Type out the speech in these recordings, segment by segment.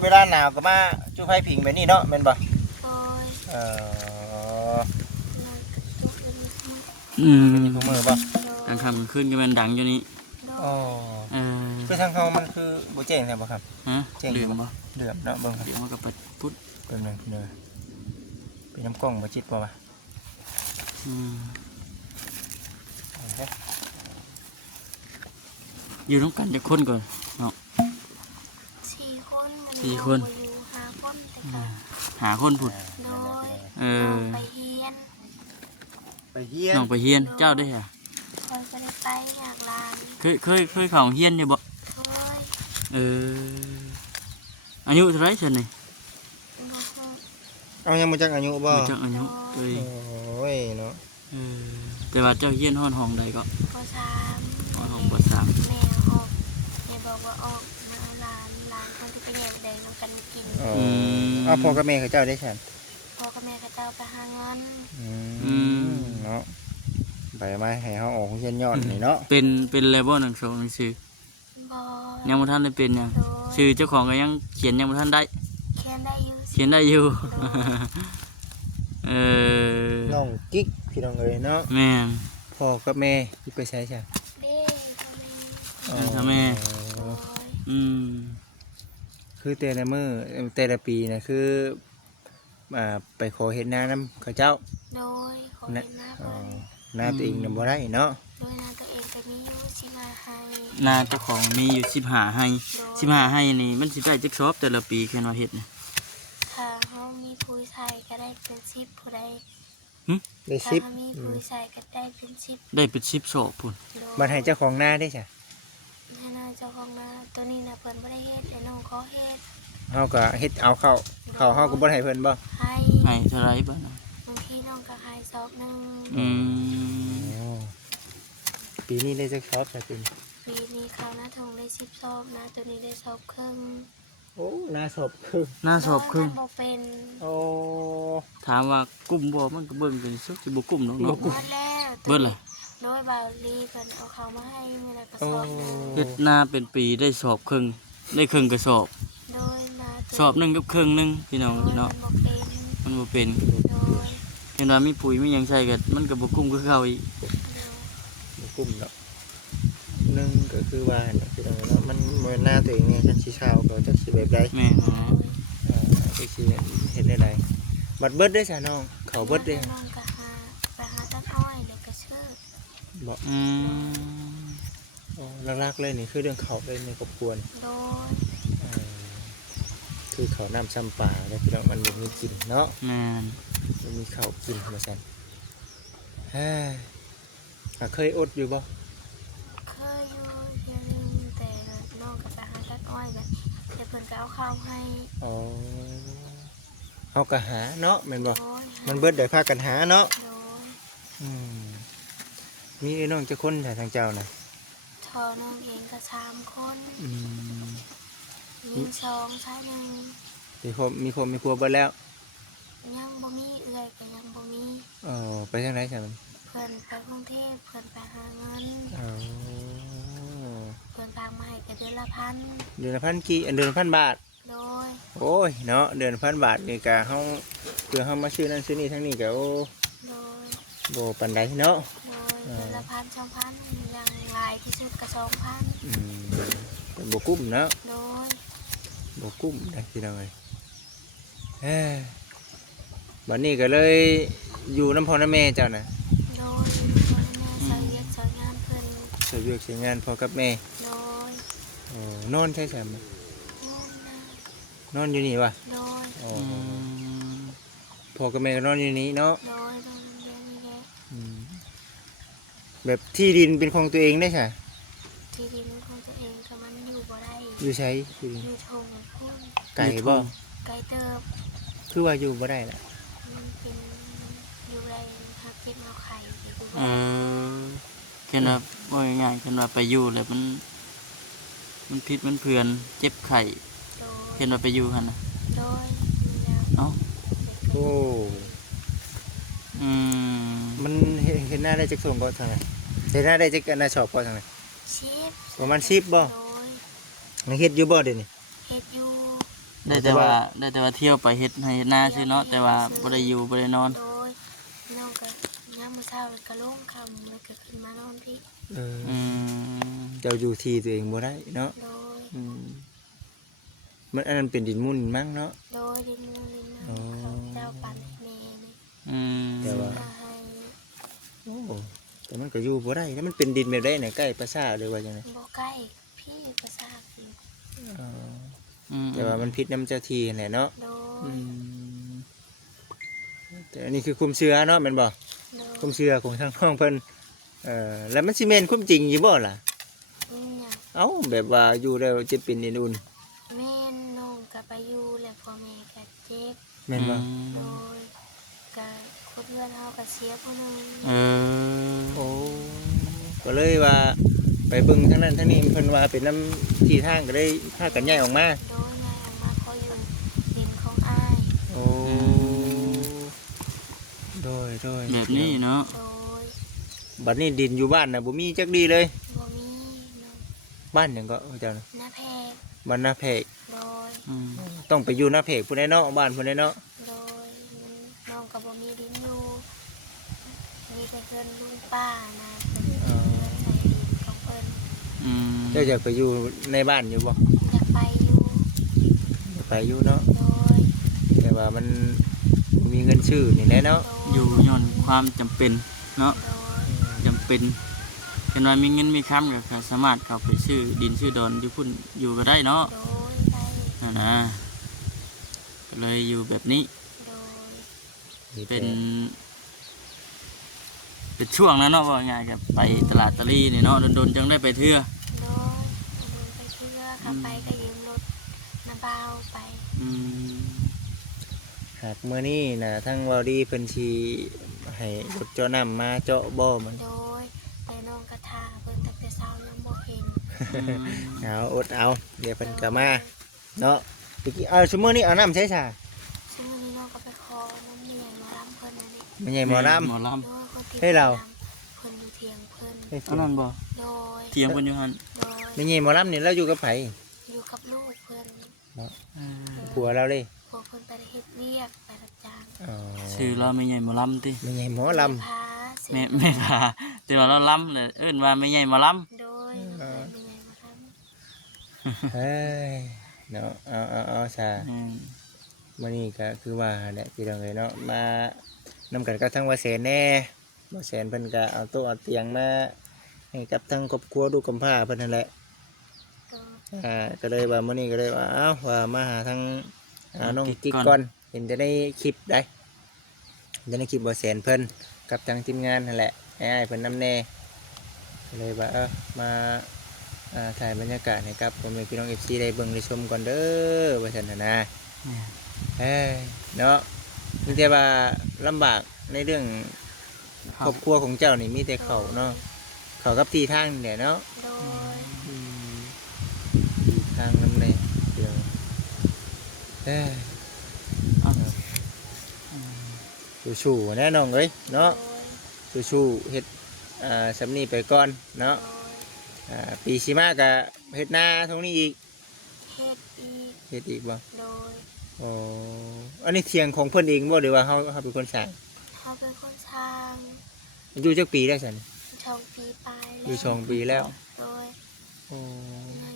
เวลาหนาวก็มาจุไฟผิงแบบนี้เนาะแม่นบ่โอ้ยเอ่อนั่งกระตุกเลยมีถุงมือบ่ กลางค่ำกลางคืนก็มันดังอยู่นี่อ๋อคือทางเขามันคือบ่แจ้งใช่บ่ครับฮะแจ้ง เหลือมบ่ เหลือมเนาะเบิ่งครับ เหลือมมันก็ไปพุดเป็นนึงเด้อเป็นน้ำกล้องบ่จิตบ่วะอยู่ร่วมกันจะคนก่อนเนาะ 4 คน สี่คน อยู่5 คนแต่ก็ หาคนผุด โดย เออ ไปเฮียน ไปเฮียน น้องไปเฮียนเจ้าได้เหรอ คอยก็ได้ไปอยากลาน เคยเข้าเฮียนอยู่บ่ เคย เอออายุเท่าไรฉันนี่ บ่เคย เอายังบ่จักอายุบ่ บ่จักอายุเอ้ย โอ้ยเนาะ เออแต่ว่าเจ้าเฮียนห้องใดก็ ป .3 ห้องป .3 แม่ออกแม่บอกว่าออกมาเอาหลานคนที่ไปแย่แดงนำกันกิน อ๋อเอาพ่อกับแม่เขาเจ้าได้ฉัน พ่อกับแม่ก็เจ้าไปหาเงิน เนาะไปมาให้เฮาออกเฮียนย้อนนี่เนาะ เป็นเลเวลหนังสือหนังสือ บ่ ยังบ่ทันได้เป็นหยัง โดย ชื่อเจ้าของก็ยังเขียนยังบ่ทันได้ แค่ได้อยู่ เขียนได้อยู่ เออ น้องกิ๊กพี่น้องเอ้ยเนาะ แม่น พ่อกับแม่ที่ไปใช้จ้ะ เด้พ่อแม่ พ่อแม่ โอ้ย อืม คือแต่ละมื้อแต่ละปีนะคือไปขอเฮ็ดนานํเขาเจ้า โดยขอเป็นหน้า อ๋อ เพิ่น นาตัวเองนำบ่ได้เนาะ โดยหน้าตัวเองก็มีอยู่สิมาให้ หน้าเจ้าของมีอยู่15ให้15ให้นี่มันสิได้จักชอบแต่ละปีแค่ว่าเฮ็ดนี่ ถ้าเฮามีผู้ใส่ก็ได้เป็น10ผู้ใด ได้ ถ้า สิบ เฮามีผู้ใส่ก็ได้เป็น10ได้เป็น10ชอบพุ่น โดย บัดให้เจ้าของนาได้จ้ะ ให้หน้าเจ้าของนาตัวนี้น่ะเพิ่นบ่ได้เฮ็ดให้น้องขอเฮ็ด เฮาก็เฮ็ดเอาเข้าเฮาก็บ่ได้ให้เพิ่นบ่ ให้ ให้เท่าไหร่บ่เนาะ บางทีน้องก็ให้ซอกหนึง อืม อ๋อปีนี้ได้จักชอบจ้ะคุณ ปีนี้เขาหน้าทงได้10ซอกนะตัวนี้ได้ซอกครึ่ง โอ้นาศพคือ หน้าสอบครึ่ง มันบ่เป็น โอ้ ถามว่ากุ้มบ่มันก็เบิ่งเป็นสุดสิบ่กุ้มเนาะ เบิ เนาะ ดแล้ว เบิดเลย โดยบาวลีเพิ่นเอาเขามาให้มื้อละกระ โอ้ สอบหนึง เฮ็ดหน้าเป็นปีได้สอบครึ่งได้ครึ่งกระสอบ โดยนาตัว สอบหนึงกับครึ่งหนึงพี่น้อง โดย เนาะ มันบ่เป็น มันบ่เป็น โดย เห็นว่ามีปุ๋ยมีหยังใส่ก็มันก็บ่กุ้มคือเก่าอีก บ่กุ้มเนาะหนึงก็คือว่าเนาะพี่น้องเนาะมันบ่หน้าตัวเองเนี่ยจังสิเช้าก็จังสิแบบใด แม่นนะ จังสิเฮ็ดได้ใดบัดเบิดได้จ้ะน้องเขาเบิดได้ น้องก็หาไปหาต้นอ้อยเด็กก็ชื่อ บ่ อืม อ๋อหลักๆเลยนี่คือเรื่องเขาเลยในครอบครัวนี่ โดย เออคือเขาวน้ำซ้ำปลาแล้วพี่น้องมันบ่มีกินเนาะ แม่น มันมีข้าวกินมาสั่นเฮ้ยเคยอดอยู่บ่ เคยอยู่เดือนหนึงแต่น้องก็ไปหาต้นอ้อยแบบแต่เพิ่นก็เอาข้าวให้ อ๋อเฮาก็หาเนาะแม่นบ่ โดย มันเบิดได้พากันหาเนาะ โดย อืมมีไอ้น้องจะคนแต่ทางเจ้าน่ะ ทอน้องเองก็3 คน อืม หญิง2ชาย1 มีครอบมีครัวเบิดแล้ว ยังบ่มีเอื้อยก็ยังบ่มี ไปทางไหนจ้ะมัน เพิ่นไปกรุงเทพเพิ่นไปหาเงิน อ๋อ เพิ่นฝากมาให้ก็เดือนละพัน เดือนละพันกี่เดือนละ1,000 บาท โดย โอ้ยเนาะเดือนละ1,000 บาทนี่ก็เฮาเพื่อเฮามาซื้อนั่นซื้อนี่ทั้งนี้ก็โอ้ โดย บ่ปานใดเนาะ โดยเดือนละพัน2,000อย่างหลายที่สุดก็2,000 อืมเป็นบ่กุ้มเนาะ โดย บ่กุ้มได้พี่น้องเอ้ยเฮ้ยบัดนี้ก็เลยอยู่น้ำพ่อน้ำแม่เจ้าน่ะ โดยพ่อแม่ใส่เวียกใส่งานเพิ่น ใส่เวียกใช้งานพ่อกับแม่ โดย นอนใช่ไหม นู่นนะ นอนอยู่นี่วะ โดย อ๋อ อืม พ่อกับแม่ก็นอนอยู่นี่เนาะ โดยโดยเรียนนี่แหละ อืมแบบที่ดินเป็นของตัวเองได้ใช่ ที่ดินของตัวเองก็มันอยู่บ่ได้ อยู่ใช้ที่ดิน อยู่ทงพุ่น ไก่บ่ ไกลเติบ คือว่าอยู่บ่ได้ล่ะ มันเป็นอยู่ไรหาเก็บเอาไข่อยู่ เออแค่ว่าบ่ง่ายๆแค่ว่าไปอยู่แล้วมันพิษมันเพื่อนเจ็บไข้ โดย แค่ว่าไปอยู่หั่นน่ะ โดยมีแล้ว เอ้า โอ้ อืม มันเห็นหน้าได้จักส่งก็ทางไหนเห็นหน้าได้จักอันน่ะชอบก็ทางไหน ชีพ ประมาณ10บ่ โดย ยังเฮ็ดอยู่บ่เดี๋ยวนี้ เฮ็ดอยู่ อ ได้แต่ว่าเที่ยวไปเฮ็ดให้เฮ็ดนาซื่อเนาะแต่ว่าบ่ได้อยู่บ่ได้นอน โดยน้องก็ย่ามมื้อเช้าแล้วก็ลงค่ำแล้วก็ขึ้นมานอนพี่ เออ อืม เจ้าอยู่ที่ตัวเองบ่ได้เนาะ โดย อืมมันอันนั้นเป็นดินมุ่นมั้งเนาะ โดยดินมูลดิน อ๋อ น้ำเขาเจ้าปันให้แม่นี่ อืม แต่ว่า มาให้ โอ้แต่มันก็อยู่บ่ได้แล้วมันเป็นดินแบบใดไหนใกล้ปราสาทหรือว่าจังได๋ บ่ใกล้พี่ก็ทราบอยู่ อ๋อ อืม แต่ว่ามันผิดน้ำเจ้าที่นั่นแหละเนาะ โด อื ย มแต่อันนี้คือคุมเชื้อเนาะแม่นบ่ โด คุ ย มเชื้อของทางน้องเพิ่นแล้วมันสิแม่นคุมจริงอยู่บ่ล่ะ เนี่ย เอ้าแบบว่าอยู่แล้วจะเป็นดินอุ่น แม่น้องก็ไปอยู่แล้วพ่อแม่ก็เจ็บ แม่นบ่ โดยก็คนเพื่อนเฮาก็เสียผู้หนึง เออ โอ้ก็เลยว่าไปเบิ่งทางนั้นทางนี้เพิ่นว่าเป็นน้ำที่ทางก็ได้พากันย้ายออกมา โดยนายออกมาเขาอยู่ดินของอ้าย โอ้โดย แบบนี้เนาะ โดย บัดนี้ดินอยู่บ้านน่ะบ่มีจักดีเลย บ่มีน้อง บ้านหยังก็เจ้าน่ะ หน้าแพก บ้านนาเพก โดย อืม ต้องไปอยู่นาเพกผู้ใดเนาะบ้านผู้ใดเนาะ โดยน้องก็บ่มีดินอยู่มีแต่เพื่อนลุงป้านะเป็นเพื่อนใส่ดินของเพิ่น อืม เจ้าอยากไปอยู่ในบ้านอยู่บ่ อยากไปอยู่ อยากไปอยู่เนาะ โดย แต่ว่ามันบ่มีเงินซื้อนี่แหละเนาะ อยู่ย้อนความจำเป็นเนาะ โดย จำเป็นเห็นว่ามีเงินมีคำก็สามารถเข้าไปซื้อดินซื้อดอนอยู่พุ่นอยู่ก็ได้เนาะ โดยไป นั่นนะก็เลยอยู่แบบนี้ โดย เป็นช่วงนั้นเนาะว่าง่ายกับไปตลาดตะลี่นี่เนาะโดนๆจังได้ไปเทื่อ โดยเอาเงินไปเชื่อขับไปก็ยืมรถน้าเบาไป อืม หากมื้อนี้น่ะทั้งวอดีเพิ่นสิให้รถเจาะน้ำมาเจาะบ่มัน โดยแต่น้องกระทาเพิ่นตั้งแต่เช้ายังบ่เห็น เอาอดเอาเดี๋ยวเพิ่นก็มาเนาะตะกี้ซุมื้อนี้เอาน้ำใช้ซะ ซึ่งวันนี้น้องก็ไปขอน้ำเหนียงมาล้ำเพิ่นอันนี้ ไม่ใช่หมอล หมอล โดยคนที่ ให้เรา เพิ่นอยู่เถียงเพิ่น ำ ำอันนั้นบ่ โดย เทียงเพิ่นอยู่หั่น โดย ไม่ใช่หมอลำนี่เราอยู่กับไผ อยู่กับลูกเพิ่น ผัวเราเลย พวกเพิ่นไปเฮ็ดเวียกไปรับจ้าง อ๋อ ชื่อเราไม่ใหญ่หมอลำติ ไม่ใช่หมอล พาสิ แม่พาแต่ว่าเราลำเลยเอิ้นว่าไม่ใหญ่หมอล โดยน้องเพิ่นเหนื่อยมาทำ ำเฮ้ยเนาะเอาซะ ำ มื้อนี้ก็คือว่าแหละพี่น้องเอ้ยเนาะมานำกันกับทั้งว่าแสนแน่บ่แสนเพิ่นก็เอาโต๊ะเอาเตียงมาให้กับทั้งครอบครัวดูกำพร้าเพิ่นนั่นแหละ โดย ก็เลยว่ามื้อนี้ก็เลยว่าเอ้าว่ามาหาทั้งน้องกิ๊กก่อนเห็นจะได้คลิปได้จะได้คลิปบ่แสนเพิ่นกับทางทีมงานนั่นแหละให้อ้ายเพิ่นนำแน่ก็เลยว่ามาถ่ายบรรยากาศให้กับพ่อแม่พี่น้อง FC ได้เบิ่งได้ชมก่อนเด้อว่าซั่นน่ะนะเอ้ยเนาะมีแต่ว่าลำบากในเรื่องครอบครัวของเจ้านี่มีแต่เขาเนาะเขากับที่ทางนี่แหละเนาะ โดย ที่ทางนำแน่เดี๋ยวเอ้ยสู้ๆแน่น้องเอ้ยเนาะ โดย สู้ๆเฮ็ดสำนีไปก่อนเนาะ โดย ปีสิมาก็เฮ็ดนาตรงนี้อีก เฮ็ดอีก เฮ็ดอีกบ่ โดย โอ้อันนี้เถียงของเพิ่นเองบ่หรือว่าเฮาเป็นคนสร้าง เขาเป็นคนทาง อยู่จักปีแล้วซั่น ชองปีปลาย อ แล้ ยู่ ว 2 ปีแล้ว โดย โอ้ ให้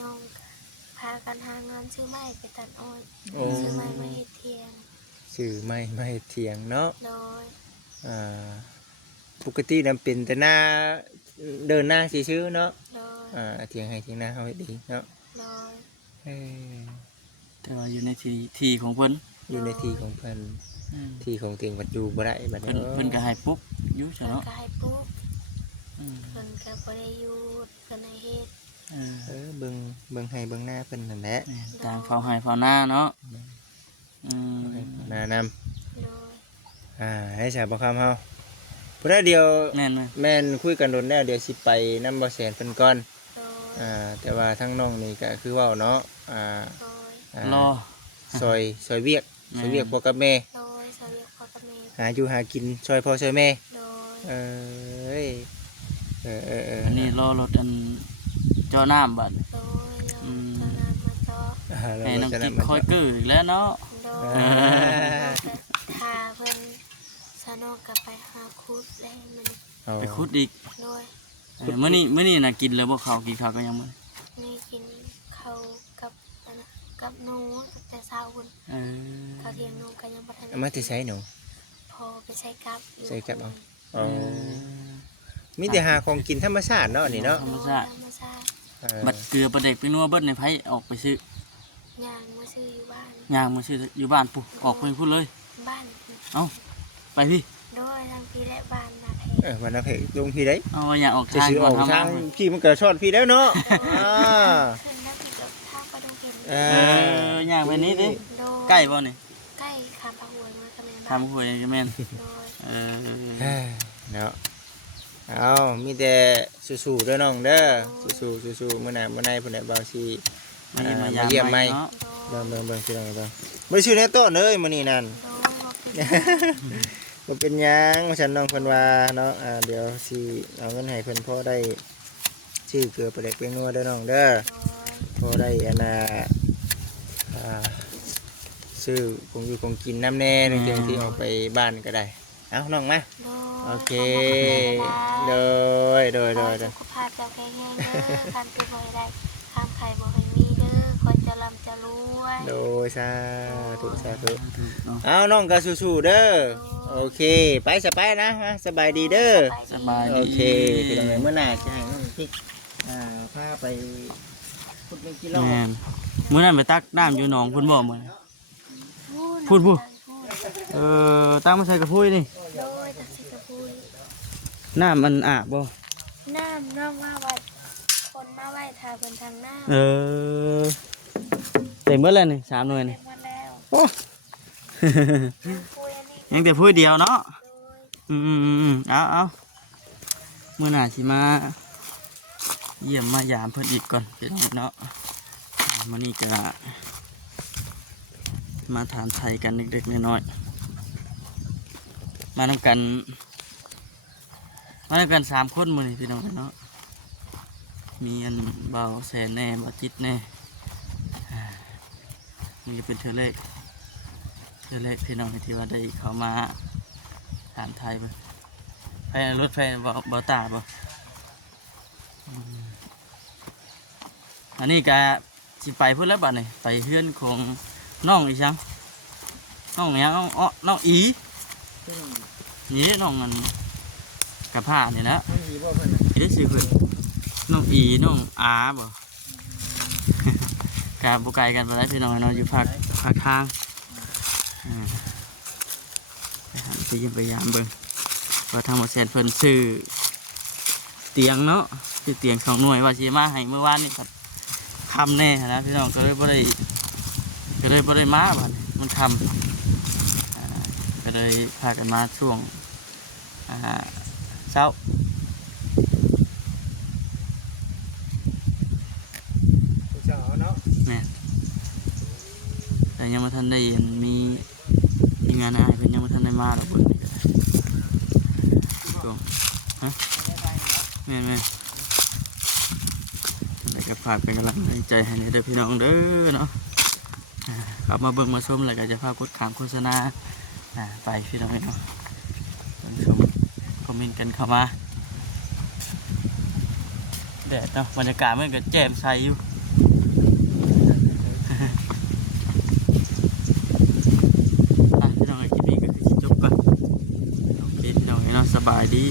น้องพากันหาเงินซื้อไม้ไปตัดอ้อย โอ้ ซื้อไม้มาเฮ็ดเทียง ชื่อไม่เฮ็ดเถียงเนาะ โดย อ่าปกตินํเป็นแต่หน้าเดินหน้าซื่อๆเนาะ โดย เถียงให้เถียงนาเฮาเฮ็ดดีเนาะ โดย เอ้ย แต่ว่าอยู่ในที่ของเพิ่น อยู่ในที่ของเพิ่นที่ของเตียงวัดอยู่บ่ได้บัด เพิ่ นี้ นเพิ่นก็ให้ปุ๊บอยู่ซะ เพิ่น เนาะ ก็ให้ปลูก อืม เพิ่นก็บ่ได้อยู่เพิ่นให้เฮ็ด เบิ่งให้เบิ่งหน้าเพิ่นนั่นแหละ ตามเฝ้าให้เฝ้าหน้าเนาะอืม หน้านำ โดย ให้สาบ่คำเฮาพุ่นเดียว แม่นไหม แม่นคุยกันโดนแล้วเดี๋ยวสิไปนำบ่แสนเพิ่นก่อน โดย แต่ว่าทั้งน้องนี่ก็คือเว้าเนาะโดย รอ ซอยเวียกพ่อกับแม่ โดยสวีพ่อกับแม่ หาอยู่หากินช่วยพ่อช่วยแม่ โดย เอ้ยอันนี้รอรถอันเจ้าน้ำบัด โดยเราจะนำมาเจาะ ให้น้องกิ๊กคอยกืออีกแล้วเนาะ โดยทาเพิ่นสนองกับไปหาคุดได้มัน ไปขุดอีก โดย มื้อนี้น่ะกินแล้วบ่ข้าวกินข้าวก็ยังบ่ นี่กินข้าวกับอันน่ะกับหนูแต่เช้าพุ่น เออ ข้าวเที่ยงหนูก็ยังบ่ทัน เอามาที่ใช้หนู พอไปใช้กับอยู่ ใช้กับเอา อ๋อมีแต่หาของกินธรรมชาติเนาะนี่เนาะ ธรรมชาติ บัดเกลือปลาเด็กไปนัวเบิดในไผออกไปซื้อย่าง มาซื้ออยู่บ้าน ย่างมาซื้ออยู่บ้านปุ๊ออกไปพูดเลย บ้าน ไปพี่ โดยทางพี่และบ้านนาเพ วันนั้นเพลงพี่ได้ เอาย่างออก จะ ทาง ซื้ออ ก่อ อน ก ทำ ทาง มา พี่มันเกิดชอดพี่แล้วเนาะอ่า ขึ้นแล้วพี่กับทางประตูเห็น เอ ย่างไปนี้ดิ โดย ใกล้บ่นี่ ใกล้คำพะหวยมาทำไมบ้าน ทำหวยแม่น โดย เออ เนาะเอามีแต่สู้ๆเด้อน้องเด้อสู้ๆมื้อหน้ามื้อในพุ่นน่ะบ่าวสิ มาเยี่ยมมายาม เยี่ยมไหม เนาะ โดย เบิ่งสิน้องเบิ่งบ่ได้ซื้อในโต๊ะเลยมื้อนี้นั่น โดยบอกเป็นบ่เป็นหยังว่าฉันน้องเพิ่นว่าเนาะเดี๋ยวสิเอาเงินให้เพิ่นพอได้ชื่อเกลือประเด็กเป็นนัวเด้อน้องเด้อ โดย พอได้อันน่ะซื้อของอยู่ของกินน้ำแน่ในเรื่องที่ออกไปบ้านก็ได้เอาน้องมา โดย โอเค โด โด ย ย สุขภาพจะแข็งแรงเด้อทำตัวบ่อยได้ทำไข่บ่ให้มีเด้อคอยจะร่ำจะรวย โดยสาธุ เนาะ เอาน้องก็สู้ๆเด้อโอเคไปสบายนะสบายดีเด้อ สบายดี โอเคพี่น้องเมื่อหน้าจะให้น้องพี่พาไปพุด1กิโล แม่นมื้อนั้นไปตักน้ำอยู่หนองเพิ่นบ่มื้อนั้น พูด ตั้งมาใส่กระพุ้ยนี่ โดยตักสิกระพุย น้ำมันอาบบ่ น้ำน้องมาวัดคนมาไหว้ทาเพิ่นทางหน้า เออเต็มเบิดเลยนี่3หน่วยนี่ เต็มหมดแล้ว โอ้ พุยอันนี้ ยังแต่พุ้ยเดียวเนาะ โดย เอามื้อหน้าสิมาเยี่ยมมายามเพิ่นอีกก่อนพี่น้องเนาะมื้อนี้ก็มาถามไทยกันเด็กๆน้อยๆมานำกัน3คนมื้อนี้พี่น้องเนาะมีอันเบาแสนแน่เบาจิตแน่นี่ก็เป็นเทื่อแรกพี่น้องที่ว่าได้เข้ามาถามไทยไปรถไฟเบาตาบ่อันนี้ก็สิไปพุ่นแล้วบัดนี้ไปเฮือนของน้องอีจังน้องหยังน้องอีนี่น้องมันกระพร้านี่นะเอ๊ะสิเพิ่นน้องอีน้องอาบ่กะบ่ไกลกันปานใดพี่น้องเนาะอยู่ภาคทางไปหาไปยิมไปยามเบิ่งว่าทางหมดแสนเพิ่นซื้อเตียงเนาะซื้อเตียง2หน่วยว่าสิมาให้เมื่อวานนี่ครับคำแน่นะพี่น้องก็เลยบ่ได้มาบัดนี้มันคำก็เลยพากันมาช่วงเช้าแม่แต่ยังไม่ทันได้เห็นมีทีมงานอ้ายเพิ่นยังไม่ทันได้มาหรอกเพิ่นก็ฮะแม่อะไรก็ฝากเป็นกำลังใจให้เด้อพี่น้องเด้อเนาะกลับมาเบิ่งมาชมแล้วก็จะพากดขามโฆษณาไปพี่น้องเนาะชมคอมเมนต์กันเข้ามาแดดเนาะบรรยากาศมันก็แจ่มใสอยู่พี่น้องคลิปนี้ก็คือจบก่อนโอเคพี่น้องเนาะสบายดี